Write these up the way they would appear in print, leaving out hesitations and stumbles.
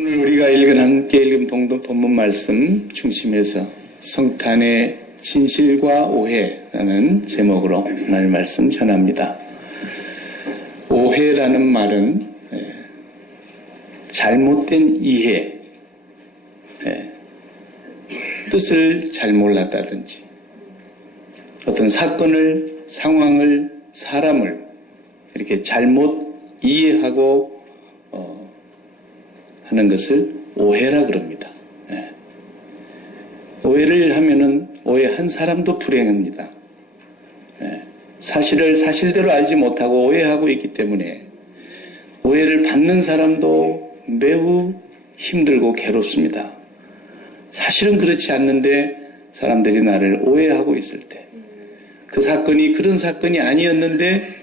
오늘 우리가 함께 읽은 본문 말씀 중심에서 성탄의 진실과 오해라는 제목으로 하나님 말씀 전합니다. 오해라는 말은 잘못된 이해, 뜻을 잘 몰랐다든지 어떤 사건을, 상황을, 사람을 이렇게 잘못 이해하고 하는 것을 오해라 그럽니다. 오해를 하면은 오해한 사람도 불행합니다. 사실을 사실대로 알지 못하고 오해하고 있기 때문에 오해를 받는 사람도 매우 힘들고 괴롭습니다. 사실은 그렇지 않는데 사람들이 나를 오해하고 있을 때, 그 사건이 그런 사건이 아니었는데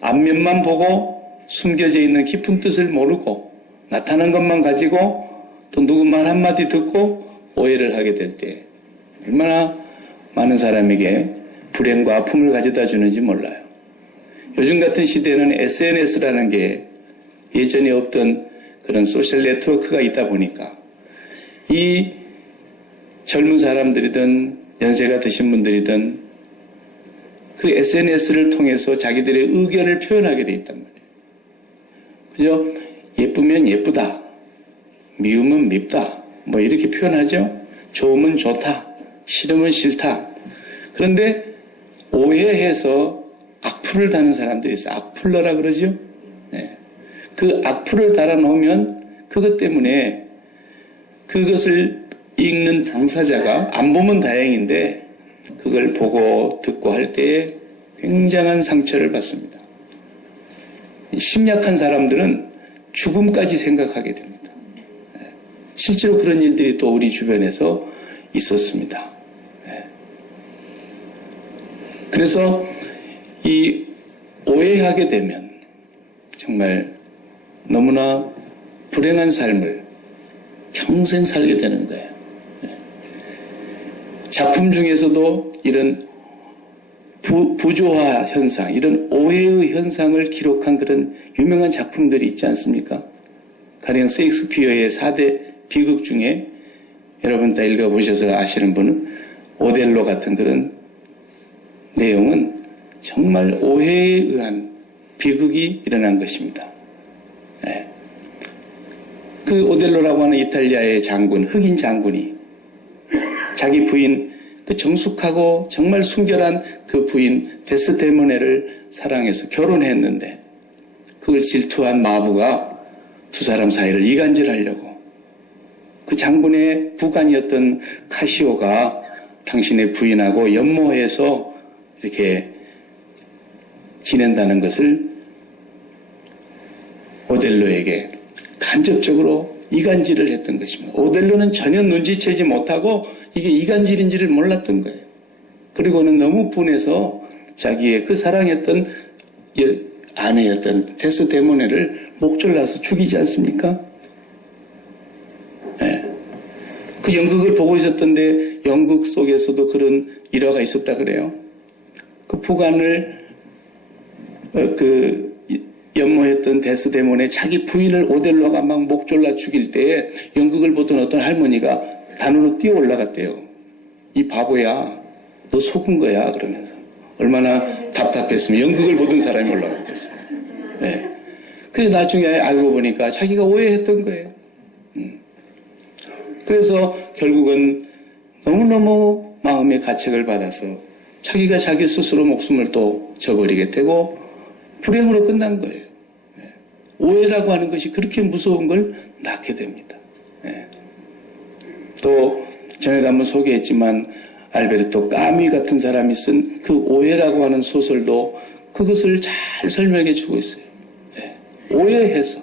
앞면만 보고 숨겨져 있는 깊은 뜻을 모르고 나타난 것만 가지고 또 누구 말 한마디 듣고 오해를 하게 될 때 얼마나 많은 사람에게 불행과 아픔을 가져다 주는지 몰라요. 요즘 같은 시대는 SNS라는 게 예전에 없던 그런 소셜 네트워크가 있다 보니까 이 젊은 사람들이든 연세가 드신 분들이든 그 SNS를 통해서 자기들의 의견을 표현하게 돼 있단 말이에요. 그죠? 예쁘면 예쁘다, 미우면 밉다, 뭐 이렇게 표현하죠. 좋으면 좋다, 싫으면 싫다. 그런데 오해해서 악플을 다는 사람들이 있어요. 악플러라 그러죠. 그 악플을 달아놓으면 그것 때문에 그것을 읽는 당사자가 안 보면 다행인데 그걸 보고 듣고 할 때에 굉장한 상처를 받습니다. 심약한 사람들은 죽음까지 생각하게 됩니다. 실제로 그런 일들이 또 우리 주변에서 있었습니다. 그래서 이 오해하게 되면 정말 너무나 불행한 삶을 평생 살게 되는 거예요. 작품 중에서도 이런 부조화 현상, 이런 오해의 현상을 기록한 그런 유명한 작품들이 있지 않습니까? 가령 셰익스피어의 4대 비극 중에 여러분 다 읽어보셔서 아시는 분은 오델로 같은 그런 내용은 정말 오해에 의한 비극이 일어난 것입니다. 그 오델로라고 하는 이탈리아의 장군, 흑인 장군이 자기 부인, 그 정숙하고 정말 순결한 그 부인 데스데모네를 사랑해서 결혼했는데 그걸 질투한 마부가 두 사람 사이를 이간질하려고 그 장군의 부관이었던 카시오가 당신의 부인하고 연모해서 이렇게 지낸다는 것을 오델로에게 간접적으로 이간질을 했던 것입니다. 오델로는 전혀 눈치채지 못하고 이게 이간질인지를 몰랐던 거예요. 그리고는 너무 분해서 자기의 그 사랑했던 아내였던 데스데모네를 목졸라서 죽이지 않습니까? 그 연극을 보고 있었던데 연극 속에서도 그런 일화가 있었다 그래요. 그 부관을 연모했던 데스데모네 자기 부인을 오델로가 막 목졸라 죽일 때에 연극을 보던 어떤 할머니가 단으로 뛰어 올라갔대요. 이 바보야, 너 속은 거야 그러면서. 얼마나 답답했으면 연극을 보던 사람이 올라갔겠어요. 그래서 나중에 알고 보니까 자기가 오해했던 거예요. 그래서 결국은 너무너무 마음의 가책을 받아서 자기가 자기 스스로 목숨을 또 저버리게 되고 불행으로 끝난 거예요. 오해라고 하는 것이 그렇게 무서운 걸 낳게 됩니다. 또 전에도 한번 소개했지만 알베르토 까미 같은 사람이 쓴 그 오해라고 하는 소설도 그것을 잘 설명해 주고 있어요. 오해해서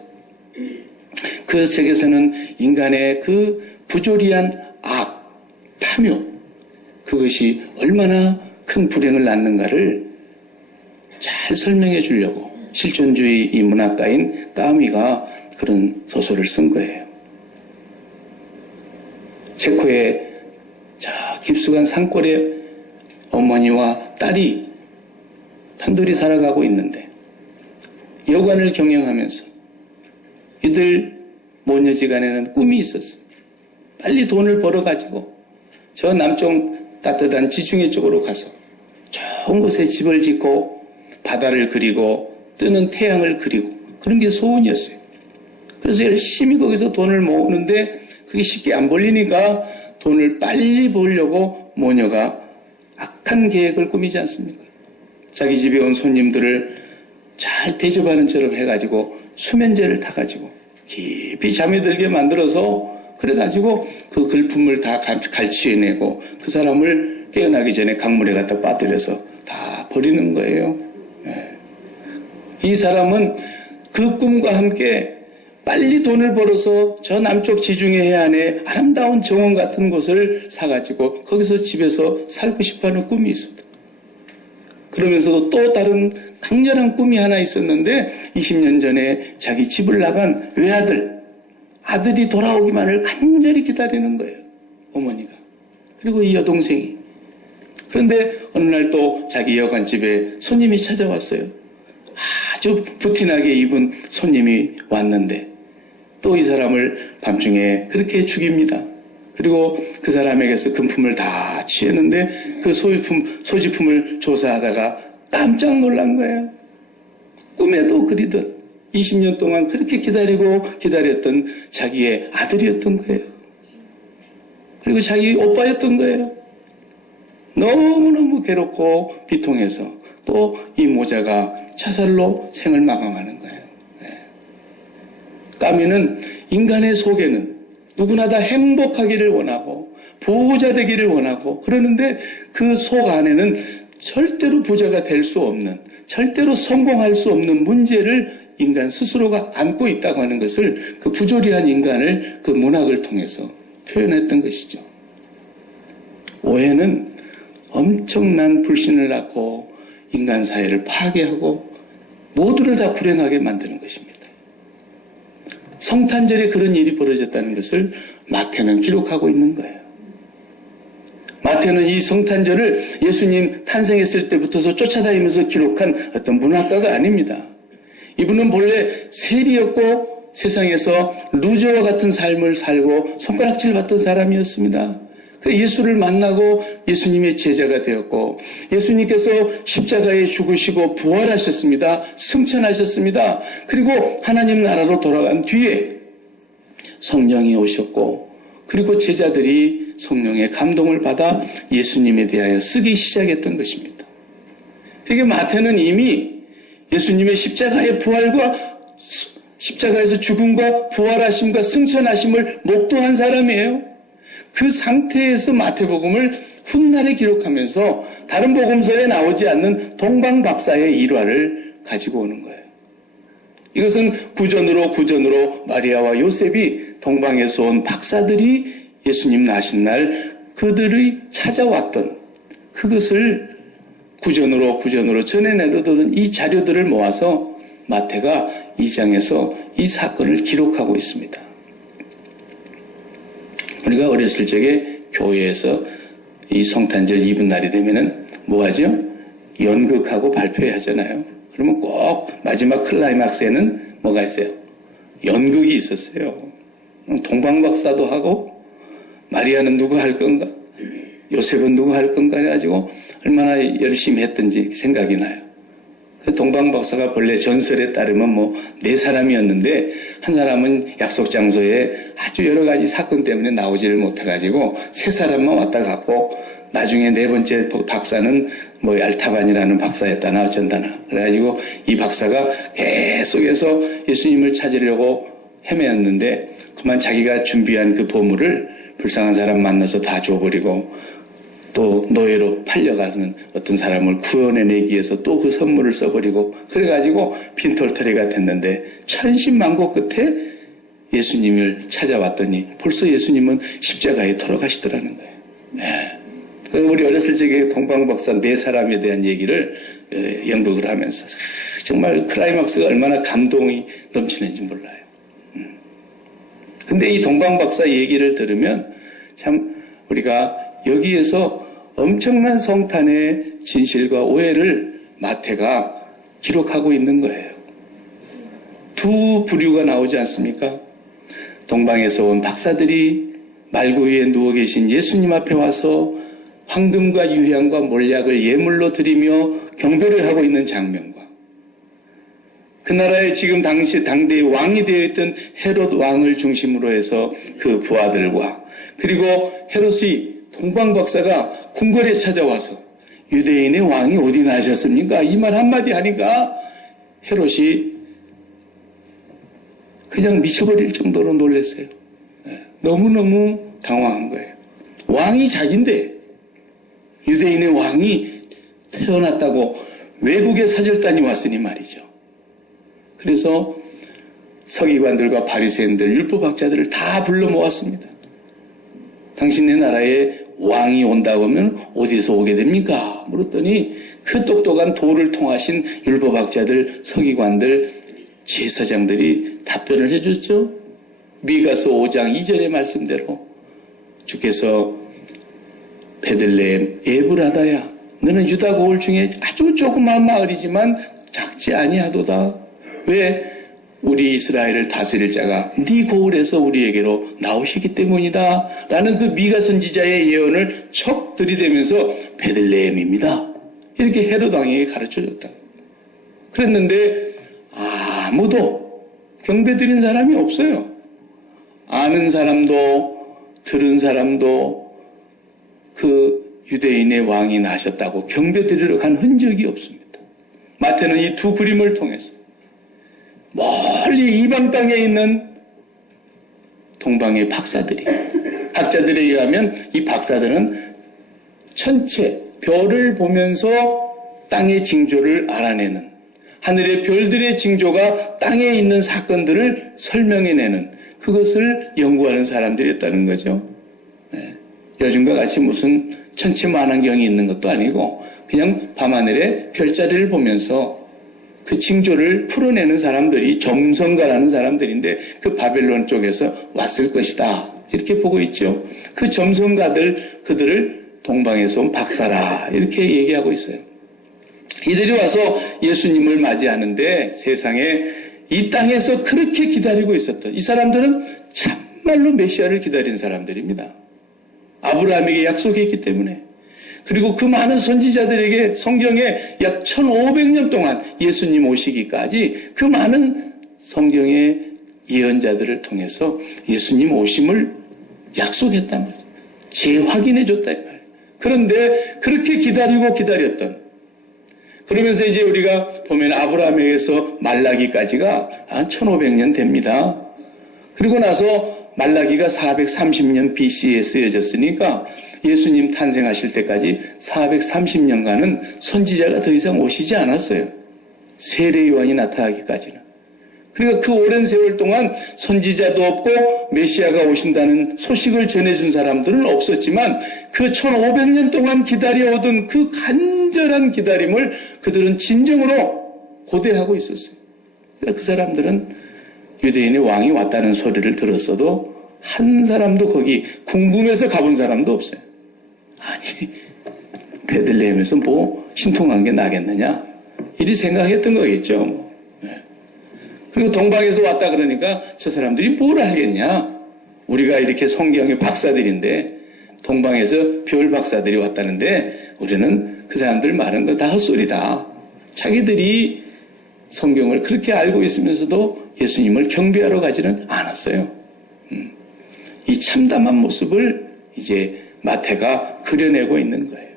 그 책에서는 인간의 그 부조리한 악, 탐욕, 그것이 얼마나 큰 불행을 낳는가를 잘 설명해 주려고 실존주의 이 문학가인 까미가 그런 소설을 쓴 거예요. 체코의 저 깊숙한 산골에 어머니와 딸이 단둘이 살아가고 있는데 여관을 경영하면서 이들 모녀지간에는 꿈이 있었어요. 빨리 돈을 벌어가지고 저 남쪽 따뜻한 지중해 쪽으로 가서 좋은 곳에 집을 짓고 바다를 그리고 뜨는 태양을 그리고 그런 게 소원이었어요. 그래서 열심히 거기서 돈을 모으는데 그게 쉽게 안 벌리니까 돈을 빨리 벌려고 모녀가 악한 계획을 꾸미지 않습니까? 자기 집에 온 손님들을 잘 대접하는 처럼 해가지고 수면제를 타가지고 깊이 잠에 들게 만들어서 그래가지고 그 글품을 다 갈취해내고 그 사람을 깨어나기 전에 강물에 갖다 빠뜨려서 다 버리는 거예요. 이 사람은 그 꿈과 함께 빨리 돈을 벌어서 저 남쪽 지중해 해안에 아름다운 정원 같은 곳을 사가지고 거기서 집에서 살고 싶어하는 꿈이 있었다. 그러면서도 또 다른 강렬한 꿈이 하나 있었는데 20년 전에 자기 집을 나간 아들이 돌아오기만을 간절히 기다리는 거예요. 어머니가. 그리고 이 여동생이. 그런데 어느 날 또 자기 여관집에 손님이 찾아왔어요. 아주 부티나게 입은 손님이 왔는데 또 이 사람을 밤중에 그렇게 죽입니다. 그리고 그 사람에게서 금품을 다 취했는데 그 소지품을 조사하다가 깜짝 놀란 거예요. 꿈에도 그리듯 20년 동안 그렇게 기다렸던 자기의 아들이었던 거예요. 그리고 자기 오빠였던 거예요. 너무너무 괴롭고 비통해서 또 이 모자가 자살로 생을 마감하는 거예요. 까미는 인간의 속에는 누구나 다 행복하기를 원하고 부자 되기를 원하고 그러는데 그 속 안에는 절대로 부자가 될 수 없는 절대로 성공할 수 없는 문제를 인간 스스로가 안고 있다고 하는 것을 그 부조리한 인간을 그 문학을 통해서 표현했던 것이죠. 오해는 엄청난 불신을 낳고 인간 사회를 파괴하고 모두를 다 불행하게 만드는 것입니다. 성탄절에 그런 일이 벌어졌다는 것을 마태는 기록하고 있는 거예요. 마태는 이 성탄절을 예수님 탄생했을 때부터서 쫓아다니면서 기록한 어떤 문학가가 아닙니다. 이분은 본래 세리였고 세상에서 루저와 같은 삶을 살고 손가락질 받던 사람이었습니다. 예수를 만나고 예수님의 제자가 되었고 예수님께서 십자가에 죽으시고 부활하셨습니다. 승천하셨습니다. 그리고 하나님 나라로 돌아간 뒤에 성령이 오셨고 그리고 제자들이 성령의 감동을 받아 예수님에 대하여 쓰기 시작했던 것입니다. 그러니까 마태는 이미 예수님의 십자가의 부활과 십자가에서 죽음과 부활하심과 승천하심을 목도한 사람이에요. 그 상태에서 마태복음을 훗날에 기록하면서 다른 복음서에 나오지 않는 동방박사의 일화를 가지고 오는 거예요. 이것은 구전으로 마리아와 요셉이 동방에서 온 박사들이 예수님 나신 날 그들이 찾아왔던 그것을 구전으로 전해 내려두던 이 자료들을 모아서 마태가 2장에서 이 사건을 기록하고 있습니다. 우리가 어렸을 적에 교회에서 이 성탄절 이브날이 되면은 뭐 하죠? 연극하고 발표회 하잖아요. 그러면 꼭 마지막 클라이막스에는 뭐가 있어요? 연극이 있었어요. 동방박사도 하고 마리아는 누구 할 건가? 요셉은 누구 할 건가 해가지고 얼마나 열심히 했던지 생각이 나요. 동방박사가 본래 전설에 따르면 4사람이었는데 한 사람은 약속 장소에 아주 여러 가지 사건 때문에 나오지를 못해가지고 3사람만 왔다 갔고 나중에 4번째 박사는 얄타반이라는 박사였다나 어쩐다나 그래가지고 이 박사가 계속해서 예수님을 찾으려고 헤매었는데 그만 자기가 준비한 그 보물을 불쌍한 사람 만나서 다 줘버리고 또 노예로 팔려가는 어떤 사람을 구원해내기 위해서 또 그 선물을 써버리고 그래가지고 빈털터리가 됐는데 천신만고 끝에 예수님을 찾아왔더니 벌써 예수님은 십자가에 돌아가시더라는 거예요. 네. 우리 어렸을 적에 동방박사 4사람에 대한 얘기를 연극을 하면서 정말 클라이막스가 얼마나 감동이 넘치는지 몰라요. 근데 이 동방박사 얘기를 들으면 참 우리가 여기에서 엄청난 성탄의 진실과 오해를 마태가 기록하고 있는 거예요. 두 부류가 나오지 않습니까? 동방에서 온 박사들이 말구 위에 누워 계신 예수님 앞에 와서 황금과 유향과 몰약을 예물로 드리며 경배를 하고 있는 장면과 그 나라의 지금 당대의 왕이 되어 있던 헤롯 왕을 중심으로 해서 그 부하들과 그리고 헤롯이 동방 박사가 궁궐에 찾아와서 유대인의 왕이 어디 나셨습니까? 이 말 한마디 하니까 헤롯이 그냥 미쳐버릴 정도로 놀랐어요. 너무너무 당황한 거예요. 왕이 자기인데 유대인의 왕이 태어났다고 외국의 사절단이 왔으니 말이죠. 그래서 서기관들과 바리새인들, 율법학자들을 다 불러 모았습니다. 당신네 나라에 왕이 온다고 하면 어디서 오게 됩니까? 물었더니 그 똑똑한 도를 통하신 율법학자들, 서기관들, 제사장들이 답변을 해줬죠. 미가서 5장 2절의 말씀대로 주께서 베들레헴 에브라다야 너는 유다 고을 중에 아주 조그마한 마을이지만 작지 아니하도다. 왜? 우리 이스라엘을 다스릴 자가 네 고을에서 우리에게로 나오시기 때문이다. 라는 그 미가 선지자의 예언을 척 들이대면서 베들레헴입니다. 이렇게 헤롯 왕에게 가르쳐줬다. 그랬는데 아무도 경배드린 사람이 없어요. 아는 사람도 들은 사람도 그 유대인의 왕이 나셨다고 경배드리러 간 흔적이 없습니다. 마태는 이 두 그림을 통해서 멀리 이방 땅에 있는 동방의 박사들이 학자들에 의하면 이 박사들은 천체 별을 보면서 땅의 징조를 알아내는 하늘의 별들의 징조가 땅에 있는 사건들을 설명해내는 그것을 연구하는 사람들이었다는 거죠. 네. 요즘과 같이 무슨 천체 만환경이 있는 것도 아니고 그냥 밤하늘의 별자리를 보면서 그 징조를 풀어내는 사람들이 점성가라는 사람들인데 그 바벨론 쪽에서 왔을 것이다. 이렇게 보고 있죠. 그 점성가들 그들을 동방에서 온 박사라 이렇게 얘기하고 있어요. 이들이 와서 예수님을 맞이하는데 세상에 이 땅에서 그렇게 기다리고 있었던 이 사람들은 참말로 메시아를 기다린 사람들입니다. 아브라함에게 약속했기 때문에 그리고 그 많은 선지자들에게 성경에 약 1500년 동안 예수님 오시기까지 그 많은 성경의 예언자들을 통해서 예수님 오심을 약속했단 말이에요. 재확인해 줬다 이 말이에요. 그런데 그렇게 기다렸던 그러면서 이제 우리가 보면 아브라함에게서 말라기까지가 한 1500년 됩니다. 그리고 나서 말라기가 430년 BC에 쓰여졌으니까 예수님 탄생하실 때까지 430년간은 선지자가 더 이상 오시지 않았어요. 세례 요한이 나타나기까지는. 그러니까 그 오랜 세월 동안 선지자도 없고 메시아가 오신다는 소식을 전해준 사람들은 없었지만 그 1500년 동안 기다려오던 그 간절한 기다림을 그들은 진정으로 고대하고 있었어요. 그러니까 그 사람들은 유대인의 왕이 왔다는 소리를 들었어도 한 사람도 거기 궁금해서 가본 사람도 없어요. 아니 베들레헴에서 뭐 신통한 게 나겠느냐 이리 생각했던 거겠죠. 그리고 동방에서 왔다 그러니까 저 사람들이 뭘 알겠냐. 우리가 이렇게 성경의 박사들인데 동방에서 별 박사들이 왔다는데 우리는 그 사람들 말한 거 다 헛소리다. 자기들이 성경을 그렇게 알고 있으면서도 예수님을 경배하러 가지는 않았어요. 이 참담한 모습을 이제 마태가 그려내고 있는 거예요.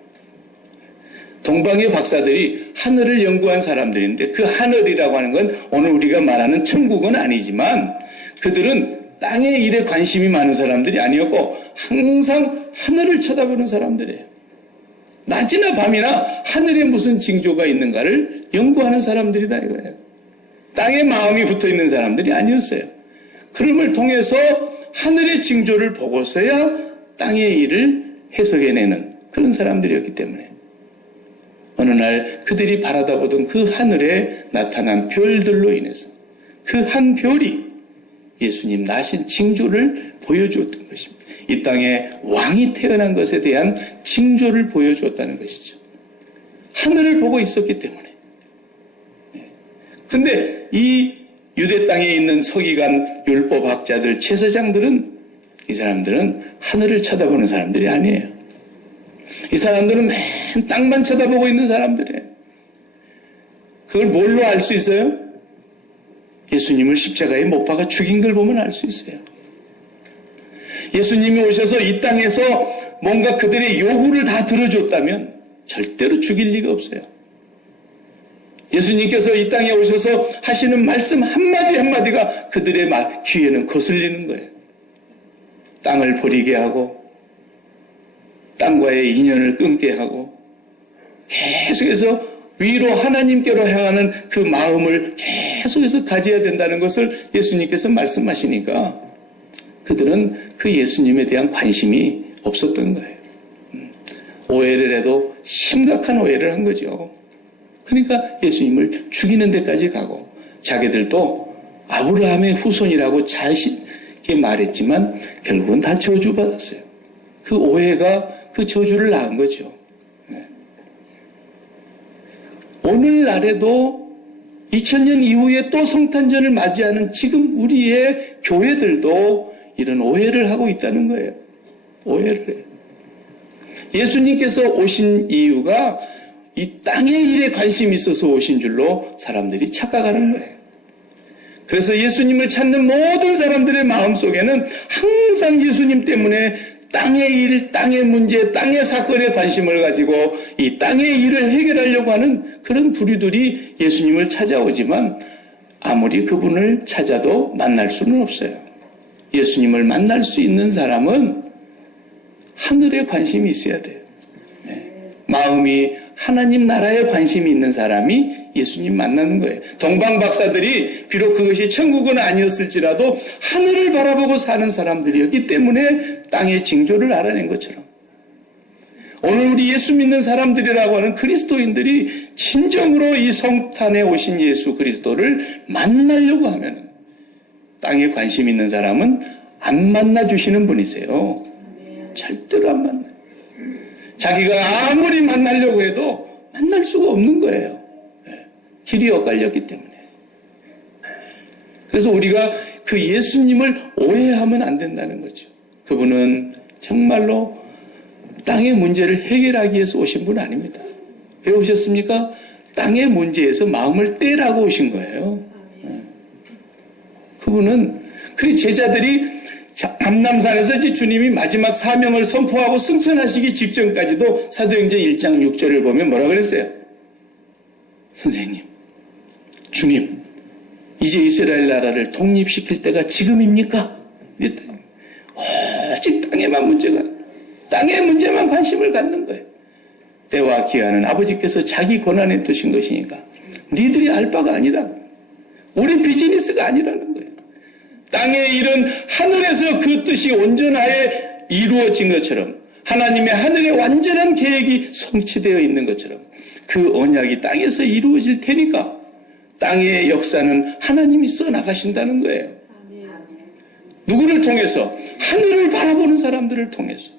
동방의 박사들이 하늘을 연구한 사람들인데 그 하늘이라고 하는 건 오늘 우리가 말하는 천국은 아니지만 그들은 땅의 일에 관심이 많은 사람들이 아니었고 항상 하늘을 쳐다보는 사람들이에요. 낮이나 밤이나 하늘에 무슨 징조가 있는가를 연구하는 사람들이다 이거예요. 땅에 마음이 붙어있는 사람들이 아니었어요. 그럼을 통해서 하늘의 징조를 보고서야 땅의 일을 해석해내는 그런 사람들이었기 때문에 어느 날 그들이 바라다 보던 그 하늘에 나타난 별들로 인해서 그 한 별이 예수님 나신 징조를 보여주었던 것입니다. 이 땅에 왕이 태어난 것에 대한 징조를 보여주었다는 것이죠. 하늘을 보고 있었기 때문에. 근데 이 유대 땅에 있는 서기관, 율법학자들, 제사장들은 이 사람들은 하늘을 쳐다보는 사람들이 아니에요. 이 사람들은 맨 땅만 쳐다보고 있는 사람들이에요. 그걸 뭘로 알 수 있어요? 예수님을 십자가에 못 박아 죽인 걸 보면 알 수 있어요. 예수님이 오셔서 이 땅에서 뭔가 그들의 요구를 다 들어줬다면 절대로 죽일 리가 없어요. 예수님께서 이 땅에 오셔서 하시는 말씀 한마디 한마디가 그들의 귀에는 거슬리는 거예요. 땅을 버리게 하고 땅과의 인연을 끊게 하고 계속해서 위로 하나님께로 향하는 그 마음을 계속해서 가져야 된다는 것을 예수님께서 말씀하시니까 그들은 그 예수님에 대한 관심이 없었던 거예요. 오해를 해도 심각한 오해를 한 거죠. 그러니까 예수님을 죽이는 데까지 가고 자기들도 아브라함의 후손이라고 자신있게 말했지만 결국은 다 저주받았어요. 그 오해가 그 저주를 낳은 거죠. 오늘날에도 2000년 이후에 또 성탄절을 맞이하는 지금 우리의 교회들도 이런 오해를 하고 있다는 거예요. 오해를 해요. 예수님께서 오신 이유가 이 땅의 일에 관심이 있어서 오신 줄로 사람들이 착각하는 거예요. 그래서 예수님을 찾는 모든 사람들의 마음속에는 항상 예수님 때문에 땅의 일, 땅의 문제, 땅의 사건에 관심을 가지고 이 땅의 일을 해결하려고 하는 그런 부류들이 예수님을 찾아오지만 아무리 그분을 찾아도 만날 수는 없어요. 예수님을 만날 수 있는 사람은 하늘에 관심이 있어야 돼요. 마음이 하나님 나라에 관심이 있는 사람이 예수님 만나는 거예요. 동방 박사들이 비록 그것이 천국은 아니었을지라도 하늘을 바라보고 사는 사람들이었기 때문에 땅의 징조를 알아낸 것처럼 오늘 우리 예수 믿는 사람들이라고 하는 그리스도인들이 진정으로 이 성탄에 오신 예수 그리스도를 만나려고 하면 땅에 관심 있는 사람은 안 만나주시는 분이세요. 절대로 안 만나요. 자기가 아무리 만나려고 해도 만날 수가 없는 거예요. 길이 엇갈렸기 때문에. 그래서 우리가 그 예수님을 오해하면 안 된다는 거죠. 그분은 정말로 땅의 문제를 해결하기 위해서 오신 분 아닙니다. 왜 오셨습니까? 땅의 문제에서 마음을 떼라고 오신 거예요. 그분은 그 제자들이 감람산에서 이제 주님이 마지막 사명을 선포하고 승천하시기 직전까지도 사도행전 1장 6절을 보면 뭐라 그랬어요? 선생님, 주님, 이제 이스라엘 나라를 독립시킬 때가 지금입니까? 이랬더니 오직 땅의 문제만 관심을 갖는 거예요. 때와 기한은 아버지께서 자기 권한에 두신 것이니까 니들이 알 바가 아니다. 우리 비즈니스가 아니라는 거예요. 땅의 일은 하늘에서 그 뜻이 온전하게 이루어진 것처럼 하나님의 하늘의 완전한 계획이 성취되어 있는 것처럼 그 언약이 땅에서 이루어질 테니까 땅의 역사는 하나님이 써나가신다는 거예요. 누구를 통해서? 하늘을 바라보는 사람들을 통해서.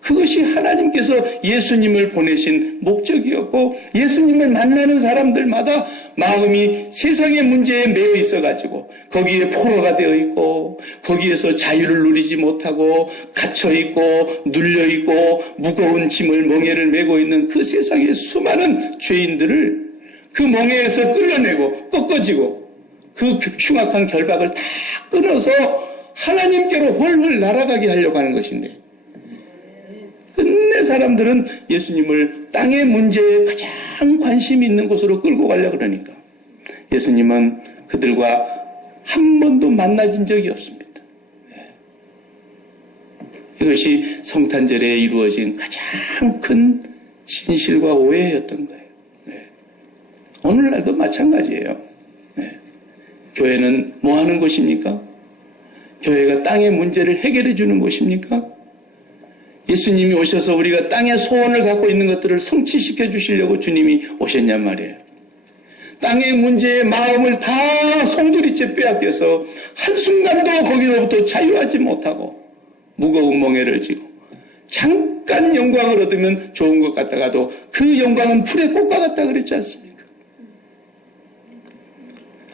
그것이 하나님께서 예수님을 보내신 목적이었고 예수님을 만나는 사람들마다 마음이 세상의 문제에 매여 있어가지고 거기에 포로가 되어 있고 거기에서 자유를 누리지 못하고 갇혀있고 눌려있고 무거운 짐을 멍에를 메고 있는 그 세상의 수많은 죄인들을 그 멍에에서 끌어내고 꺾어지고 그 흉악한 결박을 다 끊어서 하나님께로 훨훨 날아가게 하려고 하는 것인데 끝내 사람들은 예수님을 땅의 문제에 가장 관심이 있는 곳으로 끌고 가려고 그러니까 예수님은 그들과 한 번도 만나진 적이 없습니다. 이것이 성탄절에 이루어진 가장 큰 진실과 오해였던 거예요. 오늘날도 마찬가지예요. 교회는 뭐 하는 곳입니까? 교회가 땅의 문제를 해결해 주는 곳입니까? 예수님이 오셔서 우리가 땅의 소원을 갖고 있는 것들을 성취시켜 주시려고 주님이 오셨냔 말이에요. 땅의 문제의 마음을 다 송두리째 빼앗겨서 한순간도 거기로부터 자유하지 못하고 무거운 멍에를 지고 잠깐 영광을 얻으면 좋은 것 같다가도 그 영광은 풀의 꽃과 같다 그랬지 않습니까?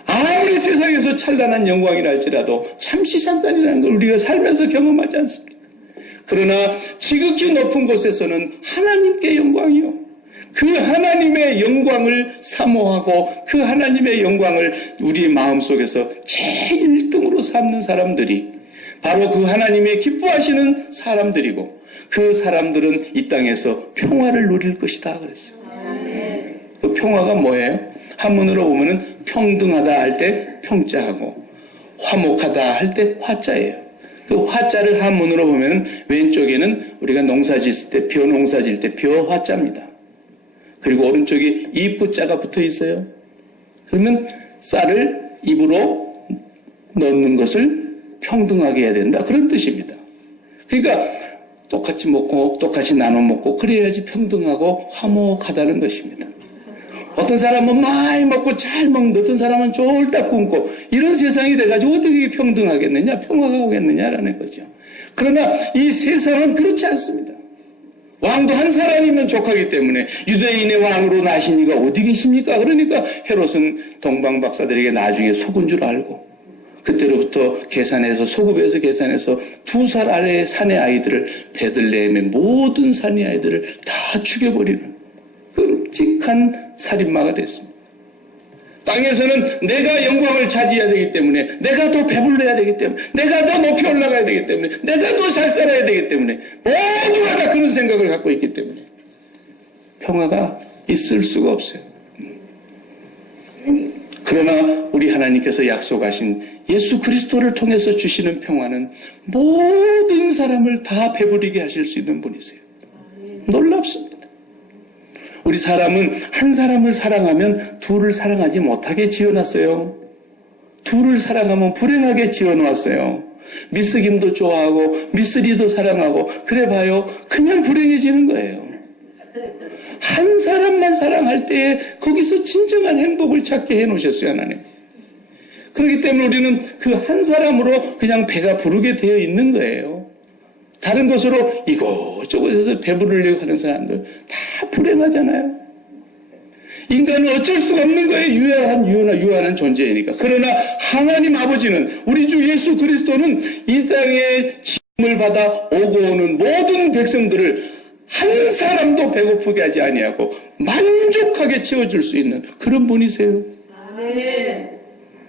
아무리 아무리 세상에서 찬란한 영광이라 할지라도 잠시 잠깐이라는 걸 우리가 살면서 경험하지 않습니까? 그러나 지극히 높은 곳에서는 하나님께 영광이요. 그 하나님의 영광을 사모하고 그 하나님의 영광을 우리의 마음속에서 제일 1등으로 삼는 사람들이 바로 그 하나님의 기뻐하시는 사람들이고 그 사람들은 이 땅에서 평화를 누릴 것이다 그랬어요. 그 평화가 뭐예요? 한문으로 보면은 평등하다 할 때 평자하고 화목하다 할 때 화자예요. 그 화자를 한문으로 보면 왼쪽에는 우리가 농사 짓을 때 벼 농사 지을 때 벼 화자입니다. 그리고 오른쪽에 입구자가 붙어 있어요. 그러면 쌀을 입으로 넣는 것을 평등하게 해야 된다. 그런 뜻입니다. 그러니까 똑같이 먹고 똑같이 나눠 먹고 그래야지 평등하고 화목하다는 것입니다. 어떤 사람은 많이 먹고 잘 먹는데 어떤 사람은 쫄딱 굶고 이런 세상이 돼가지고 어떻게 평등하겠느냐 평화가 오겠느냐라는 거죠. 그러나 이 세상은 그렇지 않습니다. 왕도 한 사람이면 족하기 때문에 유대인의 왕으로 나신 이가 어디 계십니까? 그러니까 헤롯은 동방 박사들에게 나중에 속은 줄 알고 그때로부터 소급해서 계산해서 2살 아래의 사내 아이들을 베들레헴의 모든 사내 아이들을 다 죽여버리는 끔찍한 살인마가 됐습니다. 땅에서는 내가 영광을 차지해야 되기 때문에 내가 더 배불러야 되기 때문에 내가 더 높이 올라가야 되기 때문에 내가 더 잘 살아야 되기 때문에 모두가 다 그런 생각을 갖고 있기 때문에 평화가 있을 수가 없어요. 그러나 우리 하나님께서 약속하신 예수 그리스도를 통해서 주시는 평화는 모든 사람을 다 배부르게 하실 수 있는 분이세요. 놀랍습니다. 우리 사람은 한 사람을 사랑하면 둘을 사랑하지 못하게 지어놨어요. 둘을 사랑하면 불행하게 지어놨어요. 미스김도 좋아하고 미스리도 사랑하고 그래 봐요. 그냥 불행해지는 거예요. 한 사람만 사랑할 때에 거기서 진정한 행복을 찾게 해놓으셨어요, 하나님. 그렇기 때문에 우리는 그 한 사람으로 그냥 배가 부르게 되어 있는 거예요. 다른 것으로 이곳저곳에서 배부르려고 하는 사람들 다 불행하잖아요. 인간은 어쩔 수가 없는 거예요. 유한한 존재이니까. 그러나 하나님 아버지는 우리 주 예수 그리스도는 이 땅에 짐을 받아 오고 오는 모든 백성들을 한 사람도 배고프게 하지 아니하고 만족하게 채워줄 수 있는 그런 분이세요. 아멘.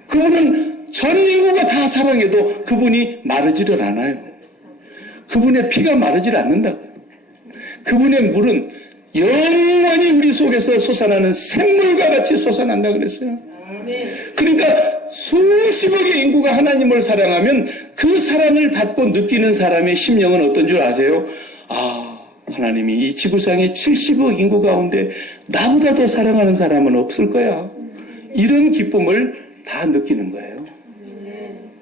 그분은 전 인구가 다 사랑해도 그분이 마르지를 않아요. 그분의 피가 마르질 않는다고요. 그분의 물은 영원히 우리 속에서 솟아나는 샘물과 같이 솟아난다 그랬어요. 그러니까 수십억의 인구가 하나님을 사랑하면 그 사랑을 받고 느끼는 사람의 심령은 어떤 줄 아세요? 하나님이 이 지구상의 70억 인구 가운데 나보다 더 사랑하는 사람은 없을 거야. 이런 기쁨을 다 느끼는 거예요.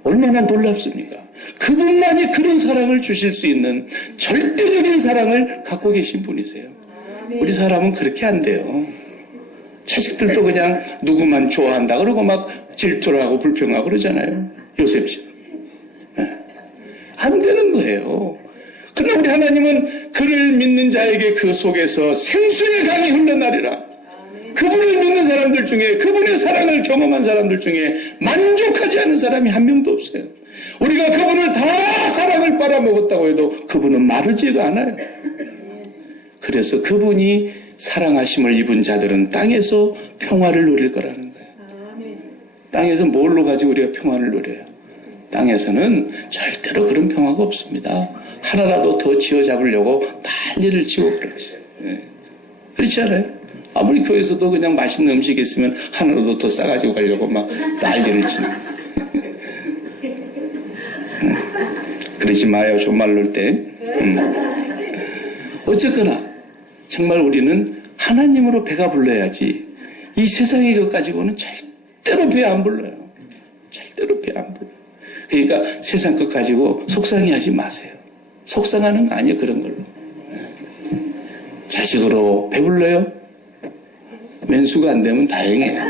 얼마나 놀랍습니까? 그분만이 그런 사랑을 주실 수 있는 절대적인 사랑을 갖고 계신 분이세요. 우리 사람은 그렇게 안 돼요. 자식들도 그냥 누구만 좋아한다 그러고 막 질투를 하고 불평하고 그러잖아요. 요셉처럼. 안 되는 거예요. 그러나 우리 하나님은 그를 믿는 자에게 그 속에서 생수의 강이 흘러나리라. 그분을 믿는 사람들 중에 그분의 사랑을 경험한 사람들 중에 만족하지 않은 사람이 한 명도 없어요. 우리가 그분을 다 사랑을 빨아먹었다고 해도 그분은 마르지가 않아요. 그래서 그분이 사랑하심을 입은 자들은 땅에서 평화를 누릴 거라는 거예요. 땅에서 뭘로 가지고 우리가 평화를 누려요? 땅에서는 절대로 그런 평화가 없습니다. 하나라도 더 쥐어잡으려고 난리를 치고 그러죠. 그렇지 않아요? 아무리 교회에서도 그냥 맛있는 음식이 있으면 하나라도 더 싸가지고 가려고 막 난리를 치는. 그러지 마요, 정말 놀 때. 어쨌거나 정말 우리는 하나님으로 배가 불러야지 이 세상의 것 가지고는 절대로 배 안 불러요. 절대로 배 안 불러요. 그러니까 세상 것 가지고 속상해하지 마세요. 속상하는 거 아니에요, 그런 걸로. 자식으로 배불러요? 맨수가 안 되면 다행이에요.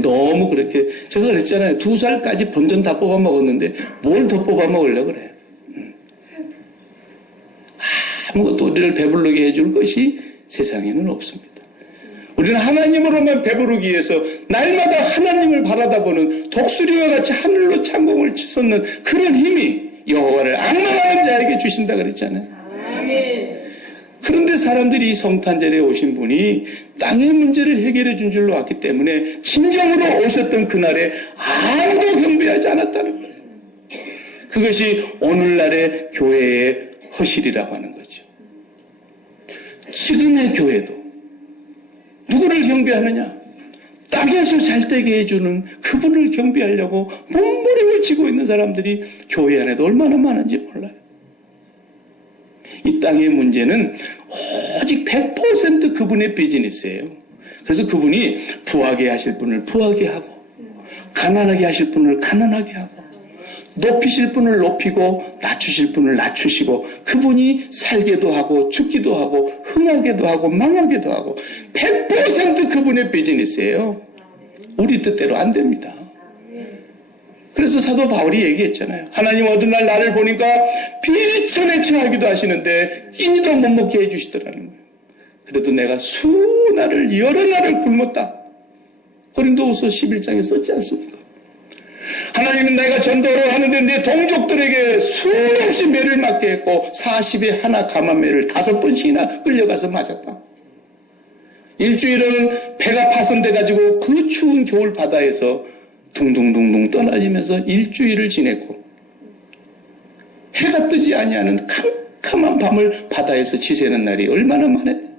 너무 그렇게 제가 그랬잖아요. 2살까지 본전 다 뽑아 먹었는데 뭘 더 뽑아 먹으려고 그래요. 아무것도 우리를 배부르게 해줄 것이 세상에는 없습니다. 우리는 하나님으로만 배부르기 위해서 날마다 하나님을 바라다보는 독수리와 같이 하늘로 창공을 솟는 그런 힘이 여호와를 앙망하는 자에게 주신다 그랬잖아요. 그런데 사람들이 이 성탄절에 오신 분이 땅의 문제를 해결해 준 줄로 왔기 때문에 진정으로 오셨던 그날에 아무도 경배하지 않았다는 거예요. 그것이 오늘날의 교회의 허실이라고 하는 거죠. 지금의 교회도 누구를 경배하느냐? 땅에서 잘되게 해주는 그분을 경배하려고 몸부림을 치고 있는 사람들이 교회 안에도 얼마나 많은지 몰라요. 이 땅의 문제는 오직 100% 그분의 비즈니스예요. 그래서 그분이 부하게 하실 분을 부하게 하고 가난하게 하실 분을 가난하게 하고 높이실 분을 높이고 낮추실 분을 낮추시고 그분이 살게도 하고 죽기도 하고 흥하게도 하고 망하게도 하고 100% 그분의 비즈니스예요. 우리 뜻대로 안 됩니다. 그래서 사도 바울이 얘기했잖아요. 하나님 어느 날 나를 보니까 비천에 처하기도 하시는데 끼니도 못 먹게 해주시더라는 거예요. 그래도 내가 수날을 여러 날을 굶었다. 고린도후서 11장에 썼지 않습니까? 하나님은 내가 전도를 하는데 내 동족들에게 수없이 매를 맞게 했고 40에 하나 감한 매를 5번씩이나 끌려가서 맞았다. 일주일은 배가 파손돼가지고 그 추운 겨울 바다에서 둥둥둥둥 떠다니면서 일주일을 지냈고 해가 뜨지 아니하는 캄캄한 밤을 바다에서 지새는 날이 얼마나 많았냐.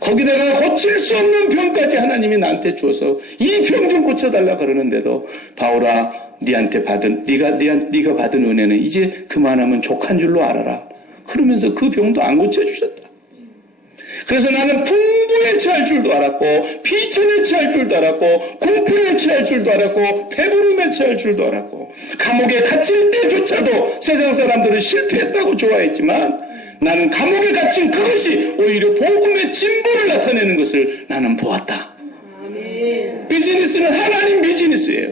거기다가 고칠 수 없는 병까지 하나님이 나한테 주어서 이 병 좀 고쳐달라 그러는데도 바울아 네가 받은 은혜는 이제 그만하면 족한 줄로 알아라. 그러면서 그 병도 안 고쳐주셨다. 그래서 나는 풍부에 처할 줄도 알았고 비천에 처할 줄도 알았고 공평에 처할 줄도 알았고 배부름에 처할 줄도 알았고 감옥에 갇힐 때조차도 세상 사람들은 실패했다고 좋아했지만 나는 감옥에 갇힌 그것이 오히려 복음의 진보를 나타내는 것을 나는 보았다. 비즈니스는 하나님 비즈니스예요.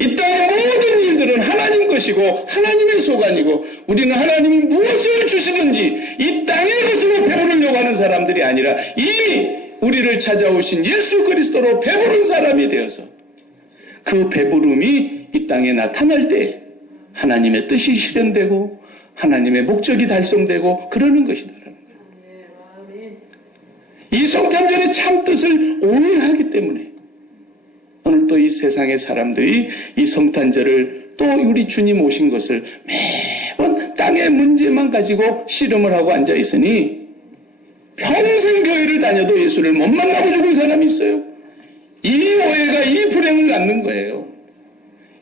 이 땅의 모든 일들은 하나님 것이고 하나님의 소관이고 우리는 하나님이 무엇을 주시든지 이 땅의 것으로 배부르려고 하는 사람들이 아니라 이미 우리를 찾아오신 예수 그리스도로 배부른 사람이 되어서 그 배부름이 이 땅에 나타날 때 하나님의 뜻이 실현되고 하나님의 목적이 달성되고 그러는 것이다. 이 성탄절의 참 뜻을 오해하기 때문에 오늘 또 이 세상의 사람들이 이 성탄절을 또 우리 주님 오신 것을 매번 땅의 문제만 가지고 씨름을 하고 앉아 있으니 평생 교회를 다녀도 예수를 못 만나고 죽은 사람이 있어요. 이 오해가 이 불행을 낳는 거예요.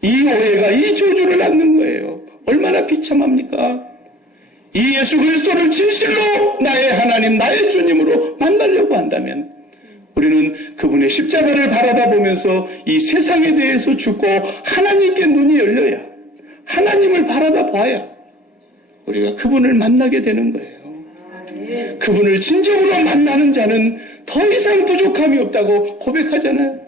이 오해가 이 저주를 낳는 거예요. 얼마나 비참합니까? 이 예수 그리스도를 진실로 나의 하나님, 나의 주님으로 만나려고 한다면 우리는 그분의 십자가를 바라다 보면서 이 세상에 대해서 죽고 하나님께 눈이 열려야 하나님을 바라다 봐야 우리가 그분을 만나게 되는 거예요. 그분을 진정으로 만나는 자는 더 이상 부족함이 없다고 고백하잖아요.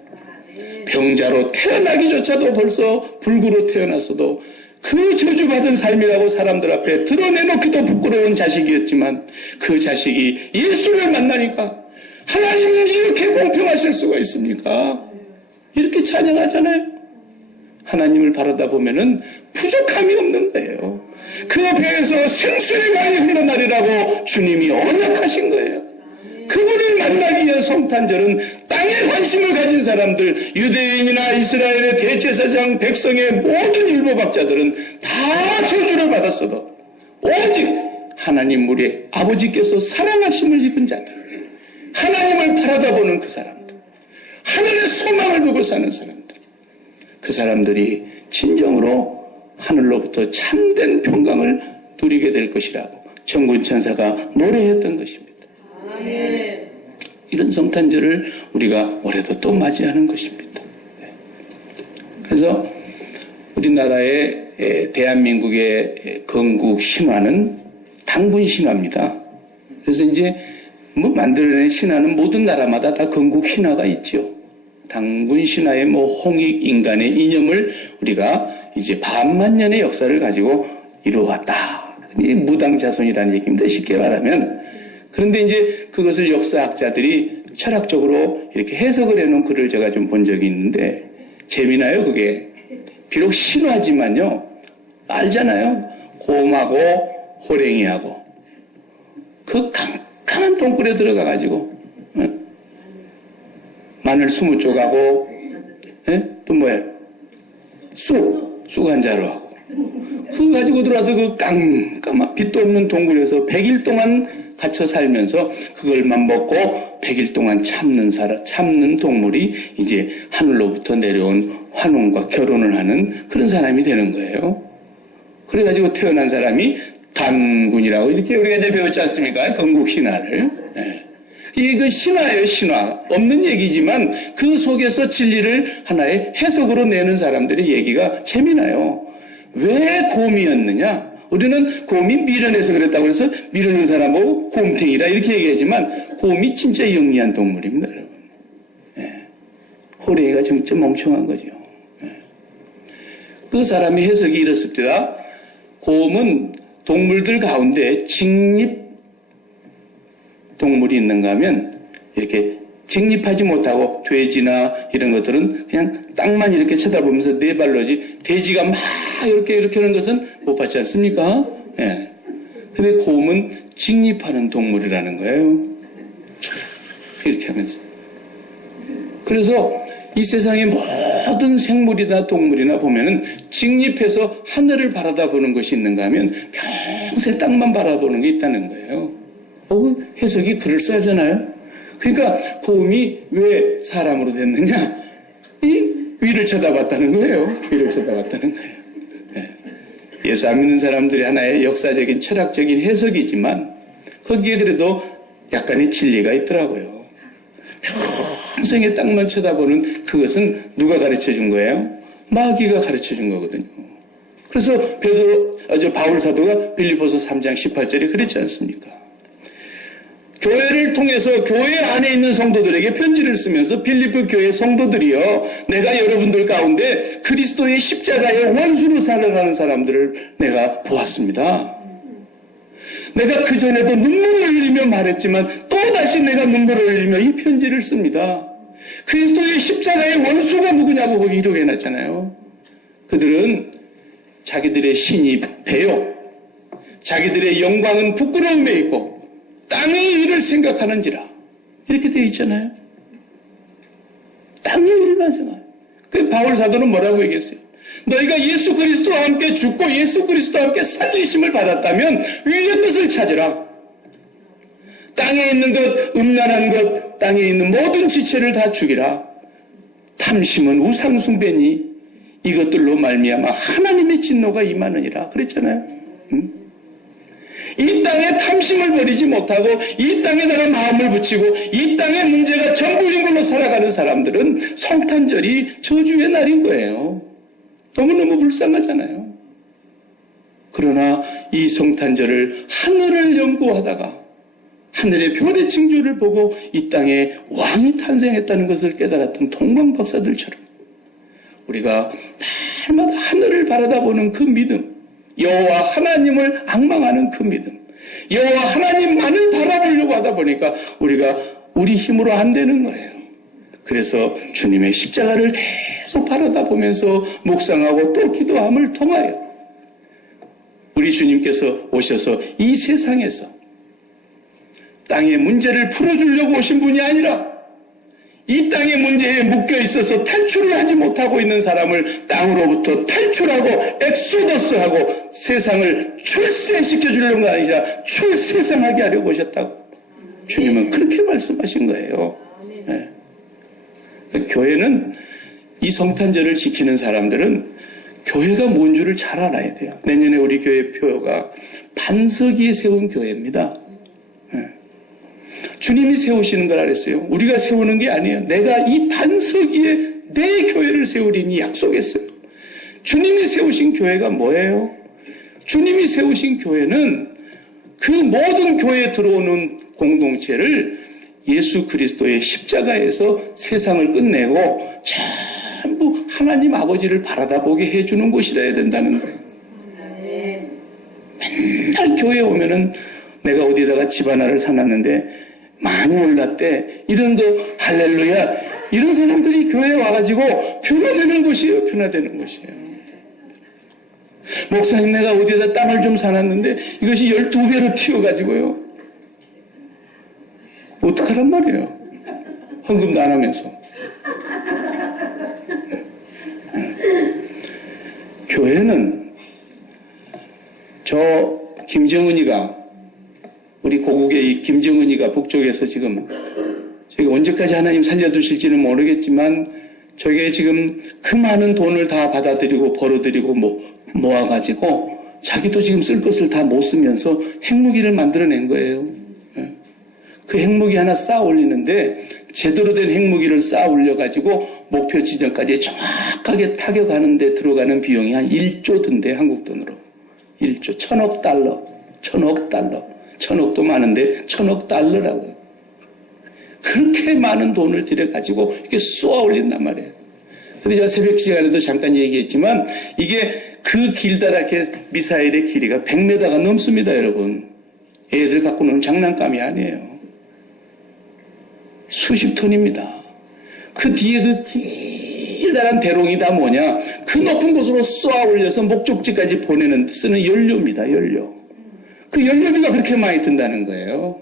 병자로 태어나기조차도 벌써 불구로 태어났어도 그 저주받은 삶이라고 사람들 앞에 드러내놓기도 부끄러운 자식이었지만 그 자식이 예수를 만나니까 하나님은 이렇게 공평하실 수가 있습니까? 이렇게 찬양하잖아요. 하나님을 바라다 보면은 부족함이 없는 거예요. 그 배에서 생수의 강이 흘러나리라고 주님이 언약하신 거예요. 그분을 만나기 위한 성탄절은 땅에 관심을 가진 사람들, 유대인이나 이스라엘의 대제사장, 백성의 모든 율법학자들은 다 저주를 받았어도 오직 하나님 우리 아버지께서 사랑하심을 입은 자들, 하나님을 바라다보는 그 사람들, 하늘의 소망을 두고 사는 사람들, 그 사람들이 진정으로 하늘로부터 참된 평강을 누리게 될 것이라고 천군 천사가 노래했던 것입니다. 이런 성탄절을 우리가 올해도 또 맞이하는 것입니다. 그래서 우리나라의 대한민국의 건국 신화는 당군 신화입니다. 그래서 이제 만들어낸 신화는 모든 나라마다 다 건국 신화가 있죠. 당군 신화의 홍익 인간의 이념을 우리가 이제 반만년의 역사를 가지고 이루어왔다. 이 무당자손이라는 얘기입니다. 쉽게 말하면. 그런데 이제 그것을 역사학자들이 철학적으로 이렇게 해석을 해놓은 글을 제가 좀 본 적이 있는데 재미나요, 그게. 비록 신화지만요, 알잖아요. 곰하고 호랭이하고 그 캄캄한 동굴에 들어가가지고 마늘 20쪽하고 또 뭐야, 쑥 한 자루 하고 그거 가지고 들어와서 그 깜깜한 빛도 없는 동굴에서 100일 동안 갇혀 살면서 그걸만 먹고 100일 동안 참는 동물이 이제 하늘로부터 내려온 환웅과 결혼을 하는 그런 사람이 되는 거예요. 그래가지고 태어난 사람이 단군이라고 이렇게 우리가 이제 배웠지 않습니까? 건국 신화를. 이거 신화예요, 신화. 없는 얘기지만 그 속에서 진리를 하나의 해석으로 내는 사람들의 얘기가 재미나요. 왜 곰이었느냐? 우리는 곰이 미련해서 그랬다고 해서 미련한 사람 보고 곰탱이다 이렇게 얘기하지만 곰이 진짜 영리한 동물입니다, 여러분. 호랭이가 진짜 멍청한 거죠. 그 사람의 해석이 이렇습니다. 곰은 동물들 가운데 직립 동물이 있는가 하면 이렇게 직립하지 못하고 돼지나 이런 것들은 그냥 땅만 이렇게 쳐다보면서 네 발로지 돼지가 막 이렇게 하는 것은 못 봤지 않습니까? 예. 근데 곰은 직립하는 동물이라는 거예요. 이렇게 하면서. 그래서 이 세상의 모든 생물이나 동물이나 보면은 직립해서 하늘을 바라다보는 것이 있는가 하면 평생 땅만 바라보는 게 있다는 거예요. 해석이 글을 써야 되나요? 그러니까 곰이 왜 사람으로 됐느냐? 이 위를 쳐다봤다는 거예요. 위를 쳐다봤다는 거예요. 예수 안 믿는 사람들이 하나의 역사적인 철학적인 해석이지만 거기에 그래도 약간의 진리가 있더라고요. 평생에 땅만 쳐다보는 그것은 누가 가르쳐 준 거예요? 마귀가 가르쳐 준 거거든요. 그래서 바울 사도가 빌립보서 3장 18절에 그랬지 않습니까? 교회를 통해서 교회 안에 있는 성도들에게 편지를 쓰면서 빌립보 교회 성도들이요, 내가 여러분들 가운데 그리스도의 십자가의 원수로 살아가는 사람들을 내가 보았습니다. 내가 그전에도 눈물을 흘리며 말했지만 또다시 내가 눈물을 흘리며 이 편지를 씁니다. 그리스도의 십자가의 원수가 누구냐고 거기 이렇게 해놨잖아요. 그들은 자기들의 신이 배요, 자기들의 영광은 부끄러움에 있고 땅의 일을 생각하는지라 이렇게 되어 있잖아요. 땅의 일만 생각해요. 그 바울 사도는 뭐라고 얘기했어요? 너희가 예수 그리스도와 함께 죽고 예수 그리스도와 함께 살리심을 받았다면 위의 것을 찾으라. 땅에 있는 것, 음란한 것, 땅에 있는 모든 지체를 다 죽이라. 탐심은 우상 숭배니 이것들로 말미암아 하나님의 진노가 임하느니라 그랬잖아요. 이 땅에 탐심을 버리지 못하고 이 땅에다가 마음을 붙이고 이 땅의 문제가 전부인 걸로 살아가는 사람들은 성탄절이 저주의 날인 거예요. 너무너무 불쌍하잖아요. 그러나 이 성탄절을 하늘을 연구하다가 하늘의 별의 징조를 보고 이 땅에 왕이 탄생했다는 것을 깨달았던 통광 박사들처럼 우리가 날마다 하늘을 바라다보는 그 믿음, 여호와 하나님을 앙망하는 그 믿음, 여호와 하나님만을 바라보려고 하다 보니까 우리가 우리 힘으로 안 되는 거예요. 그래서 주님의 십자가를 계속 바라다보면서 묵상하고 또 기도함을 통하여 우리 주님께서 오셔서 이 세상에서 땅의 문제를 풀어주려고 오신 분이 아니라 이 땅의 문제에 묶여 있어서 탈출을 하지 못하고 있는 사람을 땅으로부터 탈출하고 엑소더스하고 세상을 출세시켜 주려는 거 아니라 출세상하게 하려고 오셨다고 주님은 그렇게 말씀하신 거예요. 네. 교회는 이 성탄절을 지키는 사람들은 교회가 뭔 줄을 잘 알아야 돼요. 내년에 우리 교회 표가 반석이 세운 교회입니다. 네. 주님이 세우시는 걸 알았어요. 우리가 세우는 게 아니에요. 내가 이 반석 위에 내 교회를 세우리니 약속했어요. 주님이 세우신 교회가 뭐예요? 주님이 세우신 교회는 그 모든 교회에 들어오는 공동체를 예수 그리스도의 십자가에서 세상을 끝내고 전부 하나님 아버지를 바라다보게 해주는 곳이라 해야 된다는 거예요. 맨날 교회에 오면은 내가 어디다가 집 하나를 사놨는데 많이 올랐대. 이런 거 할렐루야. 이런 사람들이 교회에 와가지고 변화되는 것이에요. 변화되는 것이에요. 목사님 내가 어디에다 땅을 좀 사놨는데 이것이 12배로 튀어가지고요. 어떡하란 말이에요. 헌금도 안 하면서. 교회는 저 김정은이가 우리 고국의 이 김정은이가 북쪽에서 지금 저기 언제까지 하나님 살려두실지는 모르겠지만 저게 지금 그 많은 돈을 다 받아들이고 벌어들이고 모아가지고 자기도 지금 쓸 것을 다 못 쓰면서 핵무기를 만들어낸 거예요. 그 핵무기 하나 쌓아 올리는데 제대로 된 핵무기를 쌓아 올려가지고 목표 지점까지 정확하게 타격하는 데 들어가는 비용이 한 1조 든대, 한국 돈으로. 1조, 1000억 달러. 1000억 달러. 1000억도 많은데 1000억 달러라고요. 그렇게 많은 돈을 들여가지고 이렇게 쏘아 올린단 말이에요. 근데 제가 새벽 시간에도 잠깐 얘기했지만 이게 그 길다랗게 미사일의 길이가 100m가 넘습니다, 여러분. 애들 갖고 노는 장난감이 아니에요. 수십 톤입니다. 그 뒤에 그 길다란 대롱이 다 뭐냐? 그 높은 곳으로 쏘아 올려서 목적지까지 쓰는 연료입니다, 연료. 그 연료비가 그렇게 많이 든다는 거예요.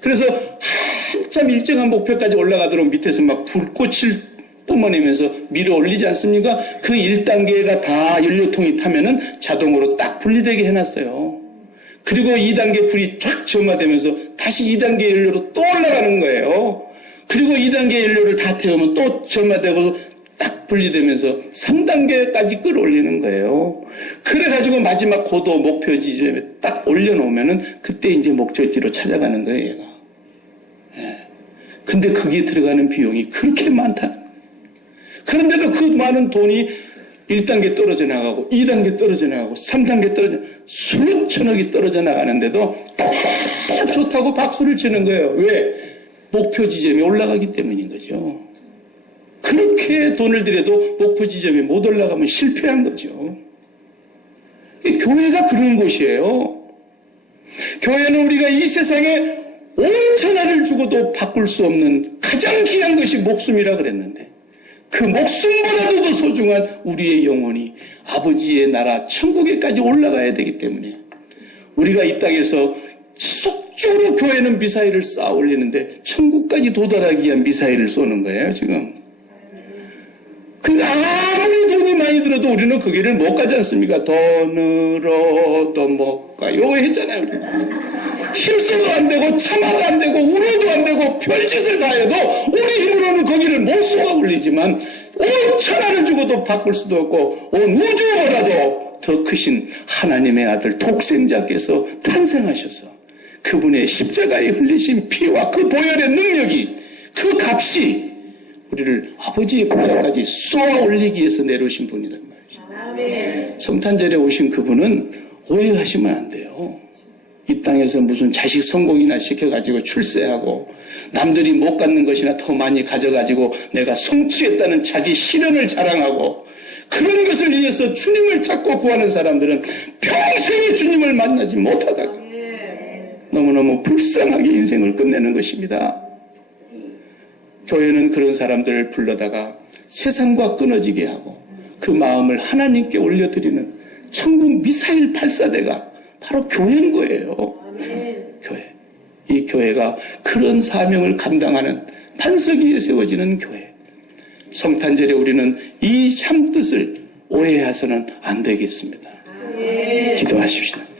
그래서 한참 일정한 목표까지 올라가도록 밑에서 막 불꽃을 뿜어내면서 밀어 올리지 않습니까? 그 1단계가 다 연료통이 타면은 자동으로 딱 분리되게 해놨어요. 그리고 2단계 불이 쫙 점화되면서 다시 2단계 연료로 또 올라가는 거예요. 그리고 2단계 연료를 다 태우면 또 점화되고 딱 분리되면서 3단계까지 끌어올리는 거예요. 그래가지고 마지막 고도 목표 지점에 딱 올려놓으면은 그때 이제 목적지로 찾아가는 거예요, 얘가. 예. 근데 거기에 들어가는 비용이 그렇게 많다는 거예요. 그런데도 그 많은 돈이 1단계 떨어져 나가고 2단계 떨어져 나가고 3단계 떨어져 수천억이 떨어져 나가는데도 딱 좋다고 박수를 치는 거예요. 왜? 목표 지점에 올라가기 때문인 거죠. 그렇게 돈을 들여도 목표 지점에 못 올라가면 실패한 거죠. 교회가 그런 곳이에요. 교회는 우리가 이 세상에 온 천하를 주고도 바꿀 수 없는 가장 귀한 것이 목숨이라 그랬는데 그 목숨보다도 더 소중한 우리의 영혼이 아버지의 나라 천국에까지 올라가야 되기 때문에 우리가 이 땅에서 지속적으로 교회는 미사일을 쌓아 올리는데 천국까지 도달하기 위한 미사일을 쏘는 거예요, 지금. 그러니까 아무리 돈이 많이 들어도 우리는 그 길을 못 가지 않습니까? 돈으로도 못 가요 했잖아요, 우리가. 힘써도 안 되고 참아도 안 되고 울어도 안 되고 별짓을 다 해도 우리 힘으로는 거기를 못 쏘아 올리지만 온 천하를 주고도 바꿀 수도 없고 온 우주보다도 더 크신 하나님의 아들 독생자께서 탄생하셔서 그분의 십자가에 흘리신 피와 그 보혈의 능력이 그 값이 우리를 아버지의 보좌까지 쏘아 올리기 위해서 내려오신 분이란 말이죠. 성탄절에 오신 그분은 오해하시면 안 돼요. 이 땅에서 무슨 자식 성공이나 시켜가지고 출세하고 남들이 못 갖는 것이나 더 많이 가져가지고 내가 성취했다는 자기 실현을 자랑하고 그런 것을 위해서 주님을 찾고 구하는 사람들은 평생에 주님을 만나지 못하다가 너무너무 불쌍하게 인생을 끝내는 것입니다. 교회는 그런 사람들을 불러다가 세상과 끊어지게 하고 그 마음을 하나님께 올려드리는 천국 미사일 발사대가 바로 교회인 거예요. 교회. 이 교회가 그런 사명을 감당하는 반석 위에 세워지는 교회. 성탄절에 우리는 이 참뜻을 오해해서는 안 되겠습니다. 기도하십시다.